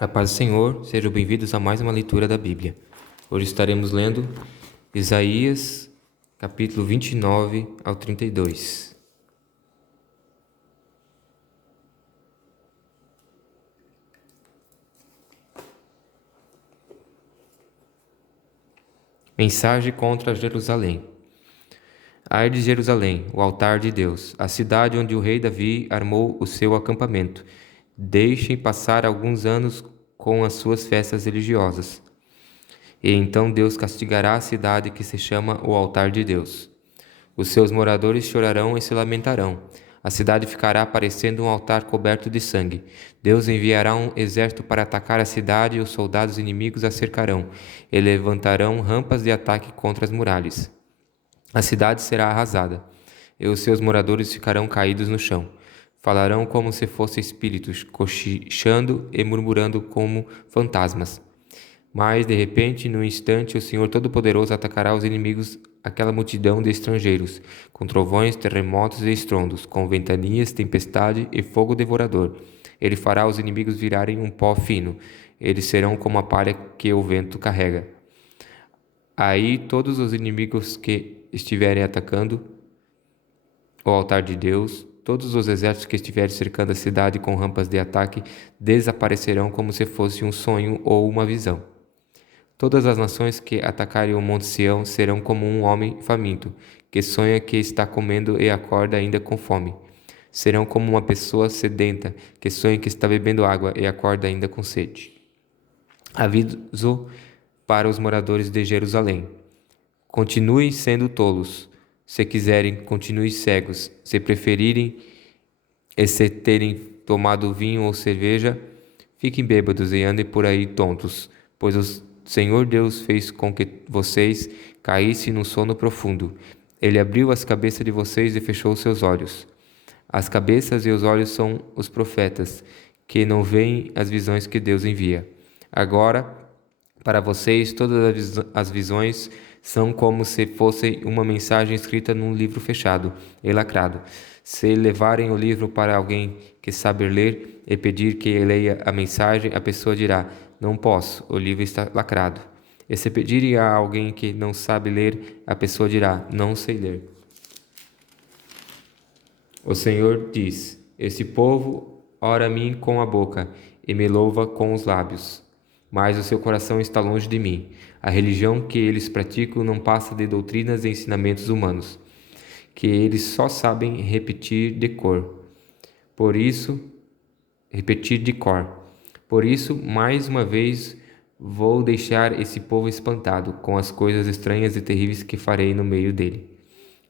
A paz do Senhor, sejam bem-vindos a mais uma leitura da Bíblia. Hoje estaremos lendo Isaías, capítulo 29 ao 32. Mensagem contra Jerusalém. Ai de Jerusalém, o altar de Deus, a cidade onde o rei Davi armou o seu acampamento. Deixem passar alguns anos com as suas festas religiosas. E então Deus castigará a cidade que se chama o altar de Deus. Os seus moradores chorarão e se lamentarão. A cidade ficará parecendo um altar coberto de sangue. Deus enviará um exército para atacar a cidade e os soldados inimigos a cercarão e levantarão rampas de ataque contra as muralhas. A cidade será arrasada e os seus moradores ficarão caídos no chão. Falarão como se fossem espíritos, cochichando e murmurando como fantasmas. Mas, de repente, num instante, o Senhor Todo-Poderoso atacará os inimigos, aquela multidão de estrangeiros, com trovões, terremotos e estrondos, com ventanias, tempestade e fogo devorador. Ele fará os inimigos virarem um pó fino. Eles serão como a palha que o vento carrega. Aí todos os inimigos que estiverem atacando o altar de Deus, todos os exércitos que estiverem cercando a cidade com rampas de ataque, desaparecerão como se fosse um sonho ou uma visão. Todas as nações que atacarem o Monte Sião serão como um homem faminto, que sonha que está comendo e acorda ainda com fome. Serão como uma pessoa sedenta, que sonha que está bebendo água e acorda ainda com sede. Aviso para os moradores de Jerusalém. Continuem sendo tolos. Se quiserem, continuem cegos. Se preferirem e se terem tomado vinho ou cerveja, fiquem bêbados e andem por aí tontos, pois o Senhor Deus fez com que vocês caíssem num sono profundo. Ele abriu as cabeças de vocês e fechou seus olhos. As cabeças e os olhos são os profetas, que não veem as visões que Deus envia. Agora, para vocês, todas as visões são como se fossem uma mensagem escrita num livro fechado e lacrado. Se levarem o livro para alguém que sabe ler e pedir que leia a mensagem, a pessoa dirá: não posso, o livro está lacrado. E se pedirem a alguém que não sabe ler, a pessoa dirá: não sei ler. O Senhor diz: esse povo ora a mim com a boca e me louva com os lábios, mas o seu coração está longe de mim. A religião que eles praticam não passa de doutrinas e ensinamentos humanos, que eles só sabem repetir de cor. Por isso, mais uma vez, vou deixar esse povo espantado com as coisas estranhas e terríveis que farei no meio dele.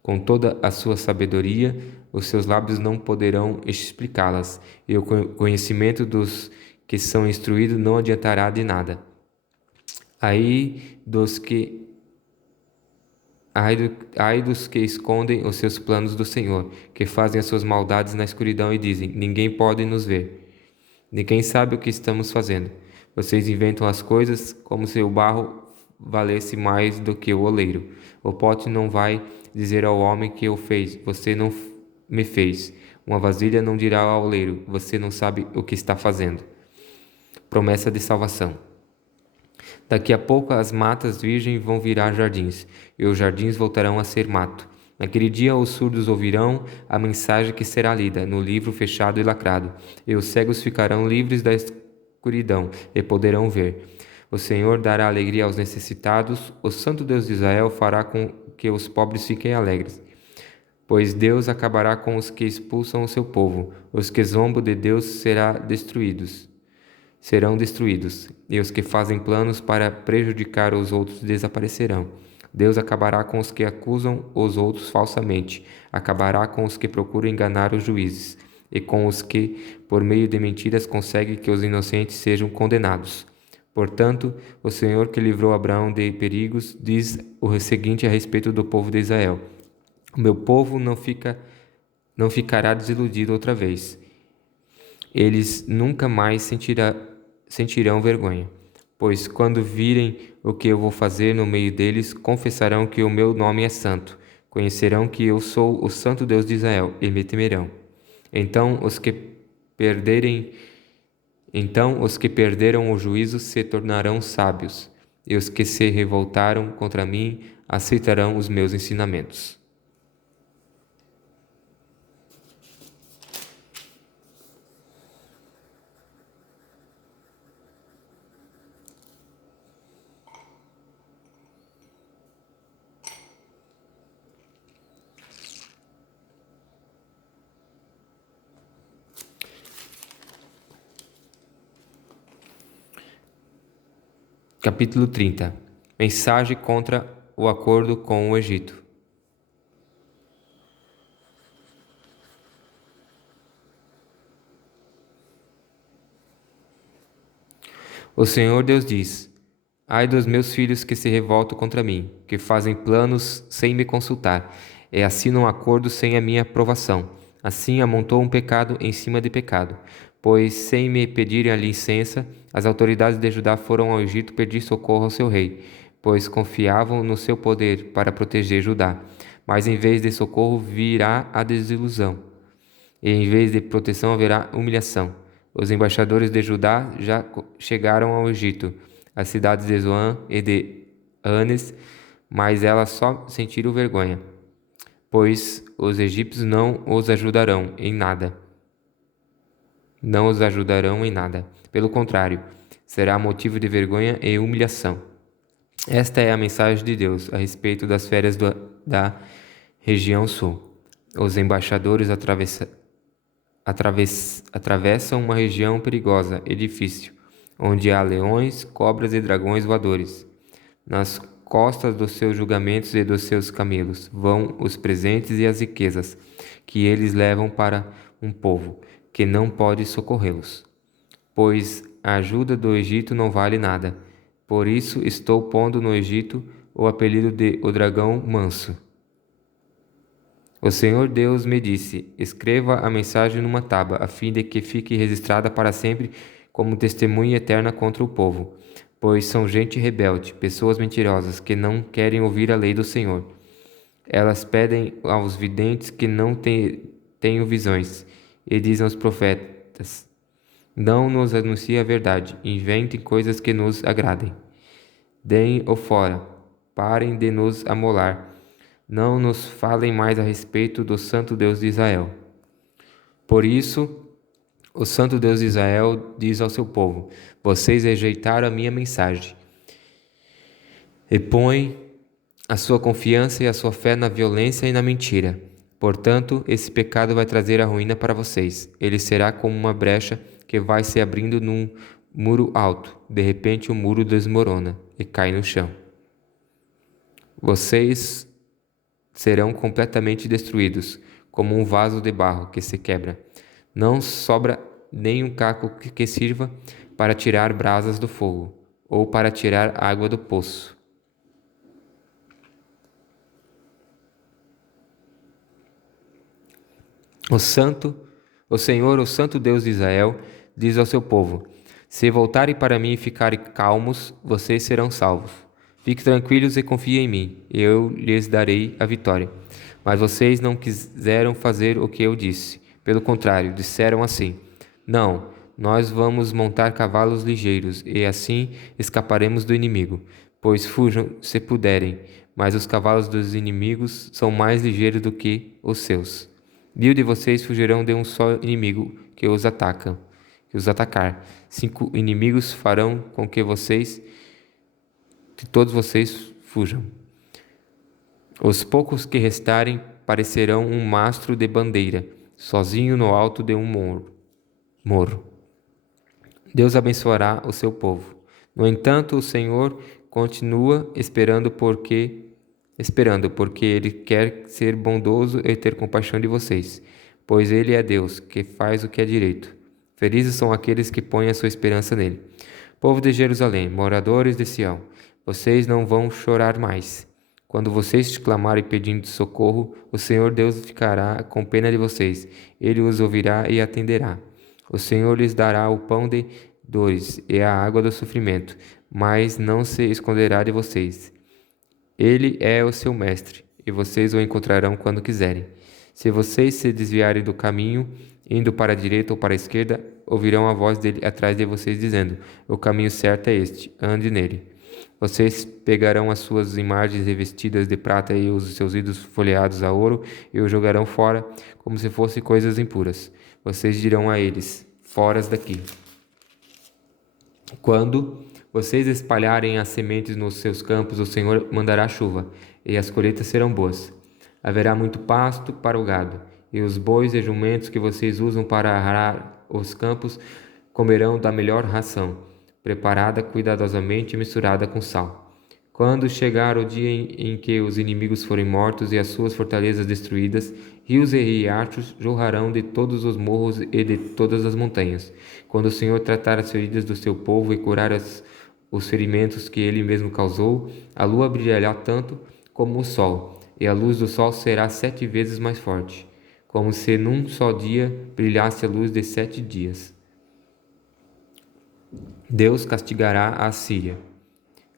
Com toda a sua sabedoria, os seus lábios não poderão explicá-las, e o conhecimento dos que são instruídos não adiantará de nada. Ai dos que escondem os seus planos do Senhor, que fazem as suas maldades na escuridão e dizem: ninguém pode nos ver. Ninguém sabe o que estamos fazendo. Vocês inventam as coisas como se o barro valesse mais do que o oleiro. O pote não vai dizer ao homem que o fez: você não me fez. Uma vasilha não dirá ao oleiro: você não sabe o que está fazendo. Promessa de salvação. Daqui a pouco as matas virgens vão virar jardins, e os jardins voltarão a ser mato. Naquele dia os surdos ouvirão a mensagem que será lida no livro fechado e lacrado, e os cegos ficarão livres da escuridão e poderão ver. O Senhor dará alegria aos necessitados, o Santo Deus de Israel fará com que os pobres fiquem alegres. Pois Deus acabará com os que expulsam o seu povo, os que zombam de Deus serão destruídos, e os que fazem planos para prejudicar os outros desaparecerão. Deus acabará com os que acusam os outros falsamente, acabará com os que procuram enganar os juízes, e com os que, por meio de mentiras, conseguem que os inocentes sejam condenados. Portanto, o Senhor que livrou Abraão de perigos diz o seguinte a respeito do povo de Israel: o meu povo não ficará desiludido outra vez. Eles nunca mais sentirão vergonha, pois quando virem o que eu vou fazer no meio deles, confessarão que o meu nome é santo, conhecerão que eu sou o Santo Deus de Israel e me temerão. Então os que perderem Então os que perderam o juízo se tornarão sábios, e os que se revoltaram contra mim aceitarão os meus ensinamentos. Capítulo 30. Mensagem contra o acordo com o Egito. O Senhor Deus diz: Ai dos meus filhos que se revoltam contra mim, que fazem planos sem me consultar, e assinam acordo sem a minha aprovação. Assim amontou um pecado em cima de pecado. Pois, sem me pedirem a licença, as autoridades de Judá foram ao Egito pedir socorro ao seu rei, pois confiavam no seu poder para proteger Judá. Mas em vez de socorro virá a desilusão, e em vez de proteção haverá humilhação. Os embaixadores de Judá já chegaram ao Egito, às cidades de Zoan e de Anes, mas elas só sentiram vergonha, pois os egípcios não os ajudarão em nada. Não os ajudarão em nada. Pelo contrário, será motivo de vergonha e humilhação. Esta é a mensagem de Deus a respeito das férias da região sul. Os embaixadores atravessam uma região perigosa e difícil, onde há leões, cobras e dragões voadores. Nas costas dos seus julgamentos e dos seus camelos vão os presentes e as riquezas que eles levam para um povo que não pode socorrê-los. Pois a ajuda do Egito não vale nada. Por isso estou pondo no Egito o apelido de o dragão manso. O Senhor Deus me disse: escreva a mensagem numa tábua, a fim de que fique registrada para sempre como testemunha eterna contra o povo. Pois são gente rebelde, pessoas mentirosas, que não querem ouvir a lei do Senhor. Elas pedem aos videntes que não tenham visões, e dizem aos profetas: não nos anuncie a verdade, inventem coisas que nos agradem. Deem-o fora, parem de nos amolar. Não nos falem mais a respeito do Santo Deus de Israel. Por isso, o Santo Deus de Israel diz ao seu povo: vocês rejeitaram a minha mensagem e põem a sua confiança e a sua fé na violência e na mentira. Portanto, esse pecado vai trazer a ruína para vocês. Ele será como uma brecha que vai se abrindo num muro alto. De repente, o muro desmorona e cai no chão. Vocês serão completamente destruídos, como um vaso de barro que se quebra. Não sobra nem um caco que sirva para tirar brasas do fogo, ou para tirar água do poço. O Senhor, o Santo Deus de Israel, diz ao seu povo: se voltarem para mim e ficarem calmos, vocês serão salvos. Fiquem tranquilos e confiem em mim, e eu lhes darei a vitória. Mas vocês não quiseram fazer o que eu disse. Pelo contrário, disseram assim: não, nós vamos montar cavalos ligeiros, e assim escaparemos do inimigo. Pois fujam se puderem, mas os cavalos dos inimigos são mais ligeiros do que os seus. 1000 de vocês fugirão de um só inimigo que os atacar. 5 inimigos farão com que todos vocês fujam. Os poucos que restarem parecerão um mastro de bandeira, sozinho no alto de um morro. Deus abençoará o seu povo. No entanto, o Senhor continua esperando porque Ele quer ser bondoso e ter compaixão de vocês, pois Ele é Deus, que faz o que é direito. Felizes são aqueles que põem a sua esperança nele. Povo de Jerusalém, moradores de Sião, vocês não vão chorar mais. Quando vocês clamarem pedindo socorro, o Senhor Deus ficará com pena de vocês. Ele os ouvirá e atenderá. O Senhor lhes dará o pão de dores e a água do sofrimento, mas não se esconderá de vocês. Ele é o seu mestre, e vocês o encontrarão quando quiserem. Se vocês se desviarem do caminho, indo para a direita ou para a esquerda, ouvirão a voz dele atrás de vocês dizendo: o caminho certo é este, ande nele. Vocês pegarão as suas imagens revestidas de prata e os seus ídolos folheados a ouro e os jogarão fora, como se fossem coisas impuras. Vocês dirão a eles: fora daqui. Quando vocês espalharem as sementes nos seus campos, o Senhor mandará chuva, e as colheitas serão boas. Haverá muito pasto para o gado, e os bois e jumentos que vocês usam para arar os campos comerão da melhor ração, preparada cuidadosamente e misturada com sal. Quando chegar o dia em que os inimigos forem mortos e as suas fortalezas destruídas, rios e riachos jorrarão de todos os morros e de todas as montanhas. Quando o Senhor tratar as feridas do seu povo e curar os ferimentos que ele mesmo causou, a lua brilhará tanto como o sol, e a luz do sol será 7 vezes mais forte, como se num só dia brilhasse a luz de 7 dias. Deus castigará a Assíria.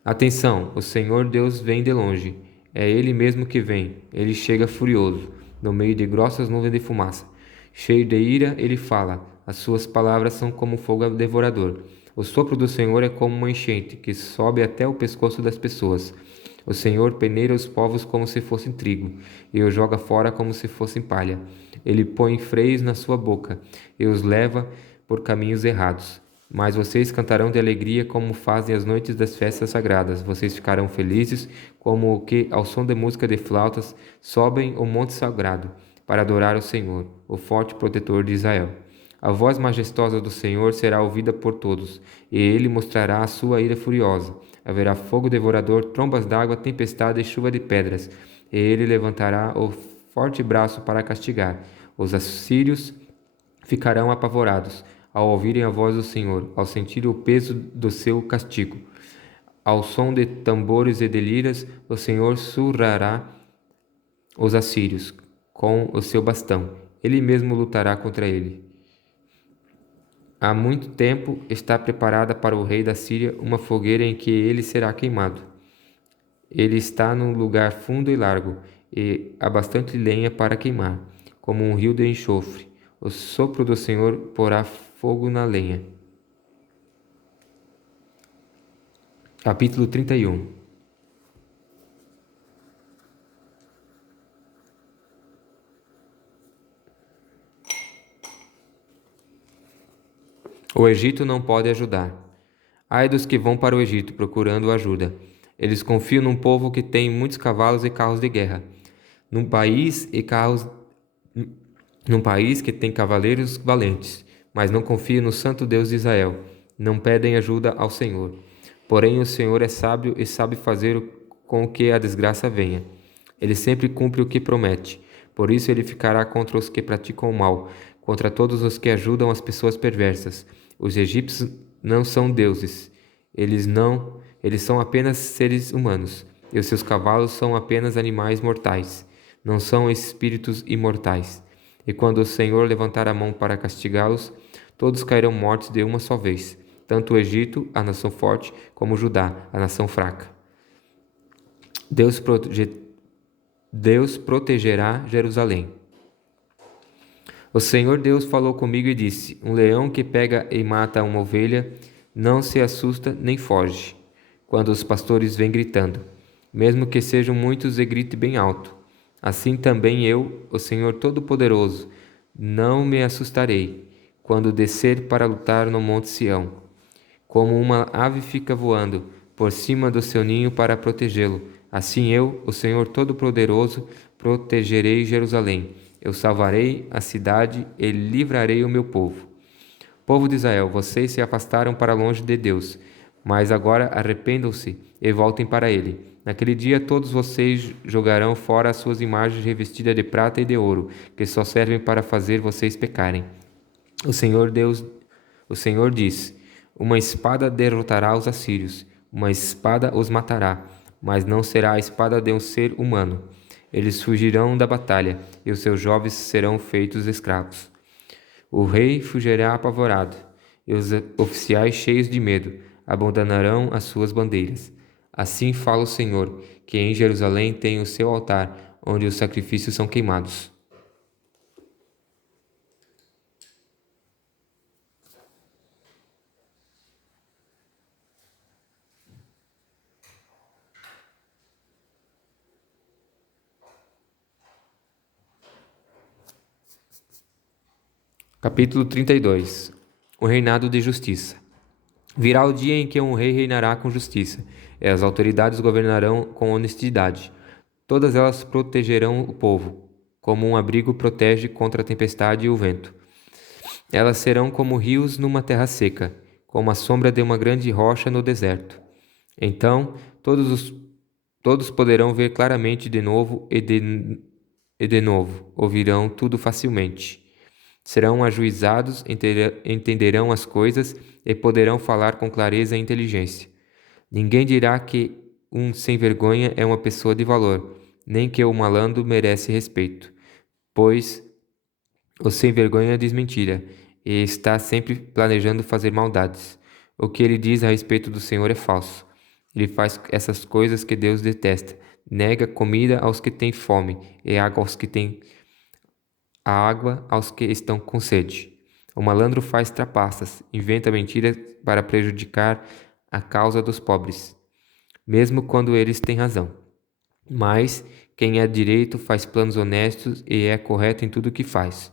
Atenção, o Senhor Deus vem de longe. É Ele mesmo que vem. Ele chega furioso, no meio de grossas nuvens de fumaça. Cheio de ira, ele fala. As suas palavras são como fogo devorador. O sopro do Senhor é como uma enchente, que sobe até o pescoço das pessoas. O Senhor peneira os povos como se fossem trigo, e os joga fora como se fossem palha. Ele põe freios na sua boca, e os leva por caminhos errados. Mas vocês cantarão de alegria como fazem as noites das festas sagradas. Vocês ficarão felizes como o que, ao som de música de flautas, sobem o monte sagrado para adorar o Senhor, o forte protetor de Israel. A voz majestosa do Senhor será ouvida por todos, e ele mostrará a sua ira furiosa. Haverá fogo devorador, trombas d'água, tempestade e chuva de pedras, e ele levantará o forte braço para castigar. Os assírios ficarão apavorados ao ouvirem a voz do Senhor, ao sentirem o peso do seu castigo. Ao som de tambores e de liras, o Senhor surrará os assírios com o seu bastão. Ele mesmo lutará contra ele. Há muito tempo está preparada para o rei da Síria uma fogueira em que ele será queimado. Ele está num lugar fundo e largo, e há bastante lenha para queimar, como um rio de enxofre. O sopro do Senhor porá fogo na lenha. Capítulo 31. O Egito não pode ajudar. Ai dos que vão para o Egito procurando ajuda. Eles confiam num povo que tem muitos cavalos e carros de guerra. Num país que tem cavaleiros valentes, mas não confiam no Santo Deus de Israel. Não pedem ajuda ao Senhor. Porém, o Senhor é sábio e sabe fazer com que a desgraça venha. Ele sempre cumpre o que promete. Por isso ele ficará contra os que praticam o mal, contra todos os que ajudam as pessoas perversas. Os egípcios não são deuses. Eles são apenas seres humanos, e os seus cavalos são apenas animais mortais. Não são espíritos imortais. E quando o Senhor levantar a mão para castigá-los, todos cairão mortos de uma só vez, tanto o Egito, a nação forte, como Judá, a nação fraca. Deus protegerá Jerusalém. O Senhor Deus falou comigo e disse: um leão que pega e mata uma ovelha não se assusta nem foge quando os pastores vêm gritando, mesmo que sejam muitos e grite bem alto. Assim também eu, o Senhor Todo-Poderoso, não me assustarei quando descer para lutar no monte Sião. Como uma ave fica voando por cima do seu ninho para protegê-lo, assim eu, o Senhor Todo-Poderoso, protegerei Jerusalém. Eu salvarei a cidade e livrarei o meu povo. Povo de Israel, vocês se afastaram para longe de Deus, mas agora arrependam-se e voltem para Ele. Naquele dia todos vocês jogarão fora as suas imagens revestidas de prata e de ouro, que só servem para fazer vocês pecarem. O Senhor diz: uma espada derrotará os assírios, uma espada os matará, mas não será a espada de um ser humano. Eles fugirão da batalha, e os seus jovens serão feitos escravos. O rei fugirá apavorado, e os oficiais cheios de medo abandonarão as suas bandeiras. Assim fala o Senhor, que em Jerusalém tem o seu altar, onde os sacrifícios são queimados. Capítulo 32. O reinado de justiça. Virá o dia em que um rei reinará com justiça, e as autoridades governarão com honestidade. Todas elas protegerão o povo, como um abrigo protege contra a tempestade e o vento. Elas serão como rios numa terra seca, como a sombra de uma grande rocha no deserto. Então todos poderão ver claramente de novo e de novo ouvirão tudo facilmente. Serão ajuizados, entenderão as coisas e poderão falar com clareza e inteligência. Ninguém dirá que um sem vergonha é uma pessoa de valor, nem que o malandro merece respeito, pois o sem vergonha diz mentira e está sempre planejando fazer maldades. O que ele diz a respeito do Senhor é falso. Ele faz essas coisas que Deus detesta. Nega comida aos que têm fome e água aos que estão com sede. O malandro faz trapaças, inventa mentiras para prejudicar a causa dos pobres, mesmo quando eles têm razão. Mas quem é direito faz planos honestos e é correto em tudo o que faz.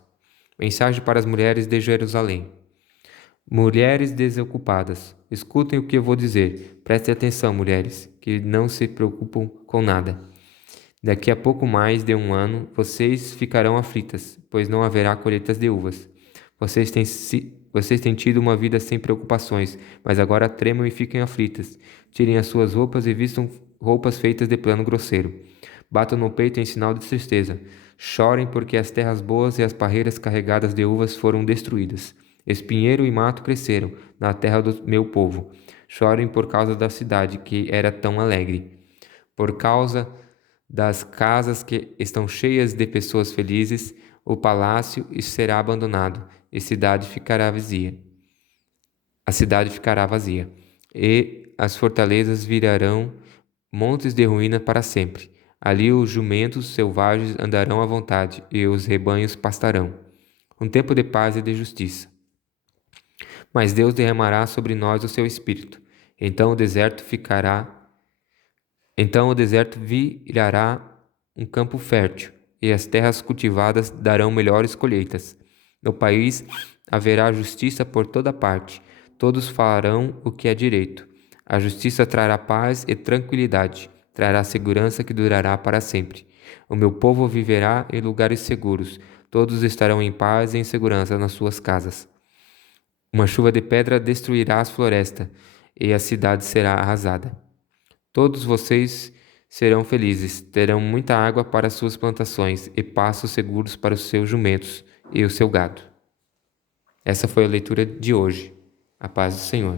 Mensagem para as mulheres de Jerusalém. Mulheres desocupadas, escutem o que eu vou dizer. Prestem atenção, mulheres, que não se preocupam com nada. Daqui a pouco mais de um ano, vocês ficarão aflitas, pois não haverá colheitas de uvas. Vocês têm tido uma vida sem preocupações, mas agora tremam e fiquem aflitas. Tirem as suas roupas e vistam roupas feitas de pano grosseiro. Batam no peito em sinal de tristeza. Chorem porque as terras boas e as parreiras carregadas de uvas foram destruídas. Espinheiro e mato cresceram na terra do meu povo. Chorem por causa da cidade que era tão alegre. Por causa das casas que estão cheias de pessoas felizes, o palácio será abandonado, e a cidade ficará vazia, e as fortalezas virarão montes de ruína para sempre. Ali os jumentos selvagens andarão à vontade, e os rebanhos pastarão. Um tempo de paz e de justiça. Mas Deus derramará sobre nós o seu espírito. Então o deserto virará um campo fértil, e as terras cultivadas darão melhores colheitas. No país haverá justiça por toda parte. Todos farão o que é direito. A justiça trará paz e tranquilidade, trará segurança que durará para sempre. O meu povo viverá em lugares seguros. Todos estarão em paz e em segurança nas suas casas. Uma chuva de pedra destruirá as florestas, e a cidade será arrasada. Todos vocês serão felizes, terão muita água para suas plantações e pastos seguros para os seus jumentos e o seu gado. Essa foi a leitura de hoje. A paz do Senhor.